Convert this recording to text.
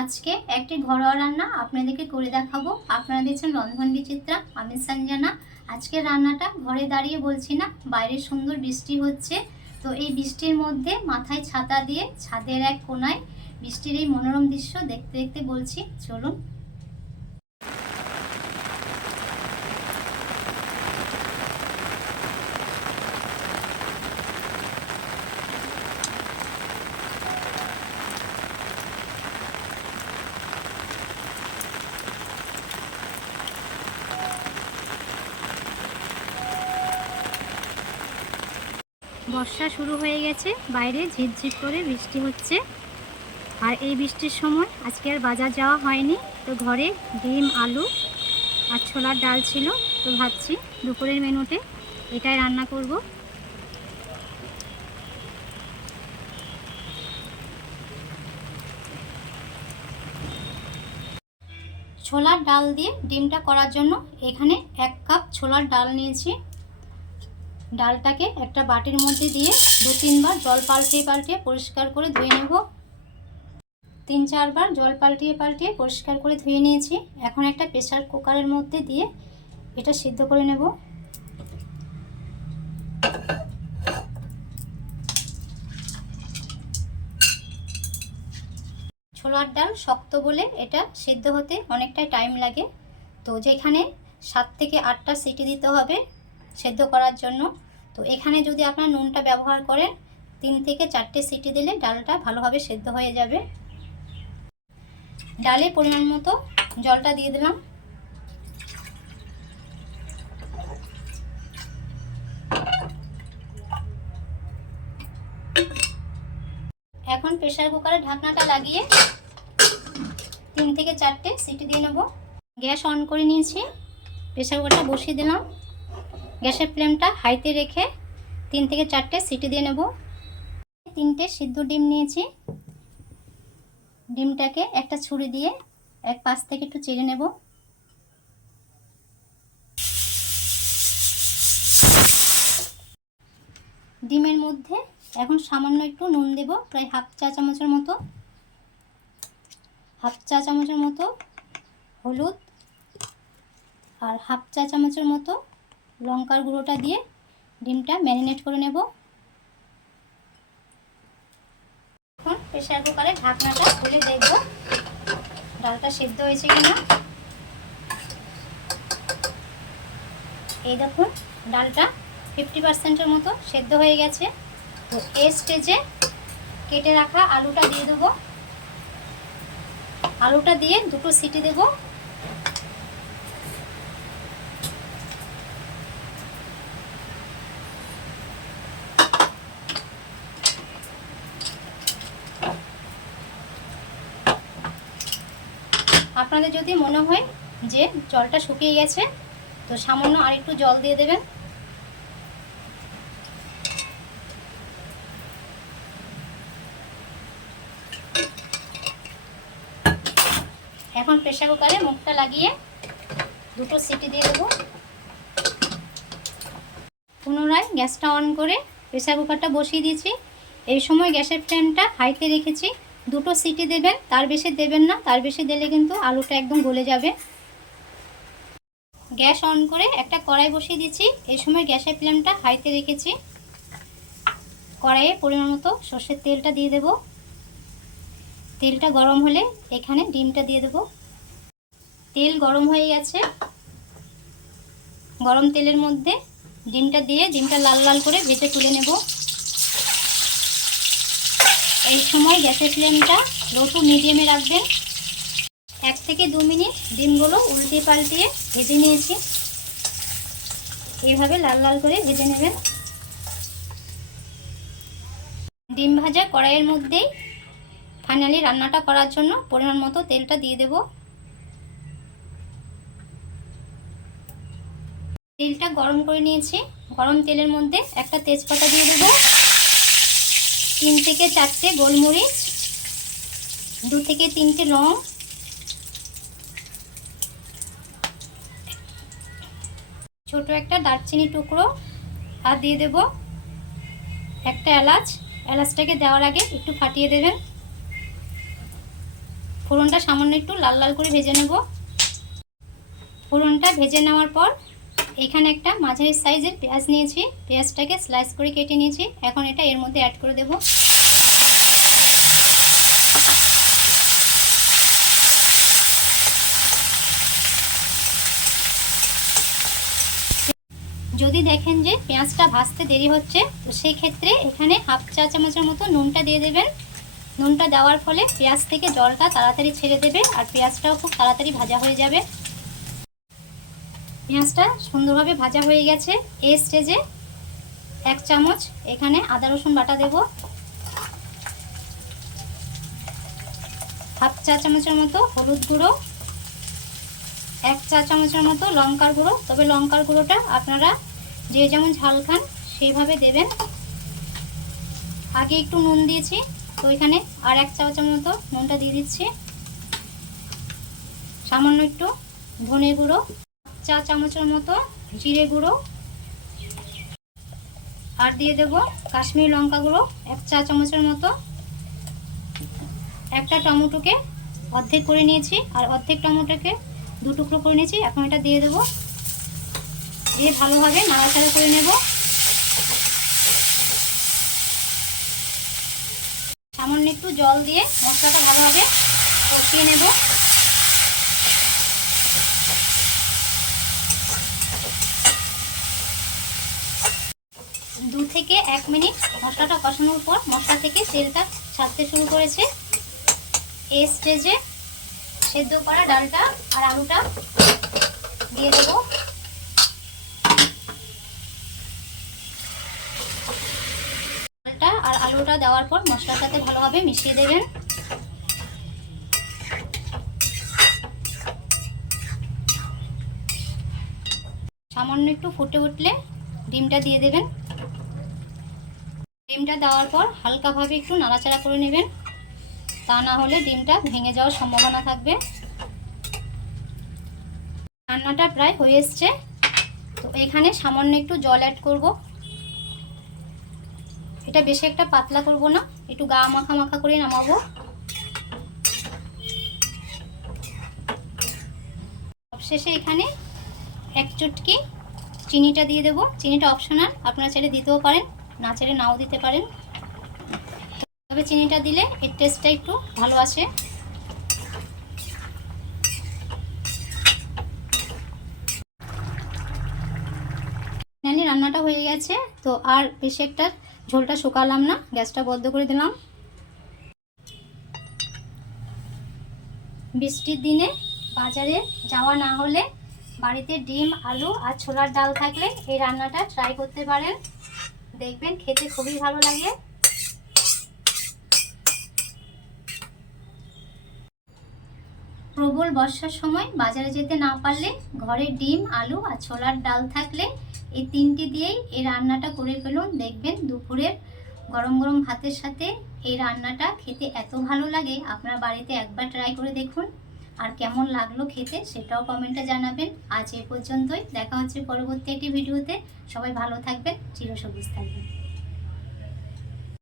আজকে একটি ঘরোয়া রান্না আপনাদেরকে করে দেখাবো। আপনারা দেখছেন রন্ধন বিচিত্রা, আমি সঞ্জনা। আজকের রান্নাটা ঘরে দাঁড়িয়ে বলছি না, বাইরে সুন্দর বৃষ্টি হচ্ছে। তো এই বৃষ্টির মধ্যে মাথায় ছাতা দিয়ে ছাদের এক কোনায় বৃষ্টির এই মনোরম দৃশ্য দেখতে দেখতে বলছি, চলুন। বর্ষা শুরু হয়ে গেছে, বাইরে ঝিরঝির করে বৃষ্টি হচ্ছে। আর এই বৃষ্টির সময় আজকে আর বাজার যাওয়া হয়নি, তো ঘরে ডিম, আলু আর ছোলার ডাল ছিল। তো ভাবছি দুপুরের মেনুতে এটাই রান্না করব। ছোলার ডাল দিয়ে ডিমটা করার জন্য এখানে 1 কাপ ছোলার ডাল নিয়েছি। ডালটাকে একটা বাটির মধ্যে দিয়ে 2-3 বার জল পাল্টিয়ে পাল্টিয়ে পরিষ্কার করে ধুয়ে নেব। 3-4 বার জল পাল্টিয়ে পাল্টিয়ে পরিষ্কার করে ধুয়ে নিয়েছি। এখন একটা প্রেসার কুকারের মধ্যে দিয়ে এটা সিদ্ধ করে নেব। ছোলার ডাল শক্ত বলে এটা সিদ্ধ হতে অনেকটাই টাইম লাগে। তো যেখানে 7 থেকে 8টা সিটি দিতে হবে সেদ্ধ করার জন্য, তো এখানে যদি আপনার নুনটা ব্যবহার করেন 3 থেকে 4টে সিটি দিলে ডালটা ভালোভাবে সেদ্ধ হয়ে যাবে। ডালে পরিমাণ মতো জলটা দিয়ে দিলাম। এখন প্রেসার কুকারে ঢাকনাটা লাগিয়ে 3 থেকে 4টে সিটি দিয়ে নেব। গ্যাস অন করে নিয়েছি, প্রেসার কুকারটা বসিয়ে দিলাম। গ্যাসের ফ্লেমটা হাইতে রেখে 3 থেকে 4টে সিটি দিয়ে নেব। 3টে সিদ্ধ ডিম নিয়েছি। ডিমটাকে একটা ছুরি দিয়ে এক পাশ থেকে একটু চিড়ে নেব। ডিমের মধ্যে এখন সামান্য একটু নুন দেব, প্রায় হাফ চা চামচের মতো। হাফ চা চামচের মতো হলুদ আর হাফ চা চামচের মতো লঙ্কার গুঁড়োটা দিয়ে ডিমটা ম্যারিনেট করে নেব। এখন প্রেসার কুকারে ঢাকনাটা খুলে দেখব ডালটা সেদ্ধ হয়েছে কিনা। এই দেখুন ডালটা 50%-এর মতো সেদ্ধ হয়ে গেছে। তো এই স্টেজে কেটে রাখা আলুটা দিয়ে দেবো। আলুটা দিয়ে 2টো সিটি দেব। আপনাদের যদি মনে হয় যে জলটা শুকিয়ে গেছে তো সামান্য আরেকটু জল দিয়ে দেবেন। এখন প্রেসার কুকারে মুখটা লাগিয়ে 2টো সিটি দিয়ে দেবো। পুনরায় গ্যাসটা অন করে প্রেসার কুকারটা বসিয়ে দিয়েছি। এই সময় গ্যাসের ফ্লেমটা হাইতে রেখেছি। 2টো সিটি দেবেন, তার বেশি দেবেন না, তার বেশি দিলে কিন্তু আলুটা একদম গলে যাবে। গ্যাস অন করে একটা কড়াই বসিয়ে দিচ্ছি। এই সময় গ্যাসের ফ্লেমটা হাইতে রেখেছি। কড়াইয়ে পরিমাণ মতো সর্ষের তেলটা দিয়ে দেব। তেলটা গরম হলে এখানে ডিমটা দিয়ে দেব। তেল গরম হয়ে গেছে। গরম তেলের মধ্যে ডিমটা দিয়ে ডিমটা লাল লাল করে ভেজে তুলে নেব। এই সময় গ্যাসের ফ্লেমটা লো টু মিডিয়ামে রাখবেন। 1 থেকে 2 মিনিট ডিমগুলো উল্টে পাল্টিয়ে ভেজে নিয়েছি। এইভাবে লাল লাল করে ভেজে নেবেন। ডিম ভাজা কড়াইয়ের মধ্যেই ফাইনালি রান্নাটা করার জন্য পরিমাণ মতো তেলটা দিয়ে দেব। তেলটা গরম করে নিয়েছি। গরম তেলের মধ্যে একটা তেজপাতা দিয়ে দেব, 3 থেকে 4টে গোলমরিচ, 2 থেকে 3টে লং, ছোট একটা দারচিনি টুকরো আর দিয়ে দেব একটা এলাচ। এলাচটাকে দেওয়ার আগে একটু ফাটিয়ে দেবেন। ফোড়নটা সামান্য একটু লাল লাল করে ভেজে নেব। ফোড়নটা ভেজে নেওয়ার পর এখানে একটা মাঝারি সাইজের পেঁয়াজ নিয়েছি, পেঁয়াজটাকে স্লাইস করে কেটে নিয়েছি। এখন এটা এর মধ্যে অ্যাড করে দেব। যদি দেখেন যে পেঁয়াজটা ভাজতে দেরি হচ্ছে, তো সেই ক্ষেত্রে এখানে হাফ চা চামচের মতো নুনটা দিয়ে দেবেন। নুনটা দেওয়ার ফলে পেঁয়াজ থেকে জলটা তাড়াতাড়ি ছেড়ে দেবে আর পেঁয়াজটাও খুব তাড়াতাড়ি ভাজা হয়ে যাবে। পেঁয়াজটা সুন্দরভাবে ভাজা হয়ে গেছে। এই স্টেজে 1 চামচ এখানে আদা রসুন বাটা দেব, হাফ চা চামচের মতো হলুদ গুঁড়ো, 1 চা চামচের মতো লঙ্কার গুঁড়ো। তবে লঙ্কার গুঁড়োটা আপনারা যে যেমন ঝাল খান সেইভাবে দেবেন। আগে একটু নুন দিয়েছি, তো এখানে আর 1 চা চামচ মতো নুনটা দিয়ে দিচ্ছি। সামান্য একটু ধনে গুঁড়ো, 1 চা চামচের মতো জিরে গুঁড়ো, আর দিয়ে দেব কাশ্মীরি লঙ্কা গুঁড়ো 1 চা চামচের মতো। একটা টমেটোকে অর্ধেক করে নিয়েছি আর অর্ধেক টমেটোকে 2 টুকরো করে নিয়েছি। এখন এটা দিয়ে দেব, দিয়ে ভালোভাবে নাড়াচাড়া করে নেব। সামান্য একটু জল দিয়ে মশলাটা ভালোভাবে কষিয়ে নেব। 2 থেকে 1 মিনিট মশলাটা কষানোর পর মশলা থেকে তেলটা ছাড়তে শুরু করেছে। এই স্টেজে সেদ্ধ করা ডালটা আর আলুটা দিয়ে দেব। ডালটা আর আলুটা দেওয়ার পর মশলার সাথে ভালোভাবে মিশিয়ে দেবেন। সামান্য একটু ফুটে উঠলে ডিমটা দিয়ে দেবেন। ডিমটা দেওয়ার পর হালকাভাবে একটু নাড়াচাড়া করে নেবেন, তা না হলে ডিমটা ভেঙে যাওয়ার সম্ভাবনা থাকবে। রান্নাটা প্রায় হয়ে এসছে, তো এখানে সামান্য একটু জল অ্যাড করব। এটা বেশি একটা পাতলা করব না, একটু গা মাখা মাখা করে নামাবো। সবশেষে এখানে 1 চুটকি চিনিটা দিয়ে দেব। চিনিটা অপশনাল, আপনারা চাইলে দিতেও পারেন, না চাইলে নাও দিতে পারেন। তবে চিনিটা দিলে এর টেস্টটা একটু ভালো আসে। ফাইনালি রান্নাটা হয়ে গেছে, তো আর বেশি একটা ঝোলটা শুকালাম না, গ্যাসটা বন্ধ করে দিলাম। বৃষ্টির দিনে বাজারে যাওয়া না হলে বাড়িতে ডিম, আলু আর ছোলার ডাল থাকলে এই রান্নাটা ট্রাই করতে পারেন, দেখবেন খেতে খুবই ভালো লাগে। প্রবল বর্ষার সময় বাজারে যেতে না পারলে ঘরে ডিম, আলু আর ছোলার ডাল থাকলে এই 3টি দিয়েই এই রান্নাটা করে ফেলুন। দেখবেন দুপুরের গরম গরম ভাতের সাথে এই রান্নাটা খেতে এত ভালো লাগে। আপনারা বাড়িতে একবার ট্রাই করে দেখুন, আর কেমন লাগলো খেতে সেটাও কমেন্টে জানাবেন। আজ এই পর্যন্তই, দেখা হচ্ছে পরবর্তী একটি ভিডিওতে। সবাই ভালো থাকবেন, চিরসবুজ থাকবেন।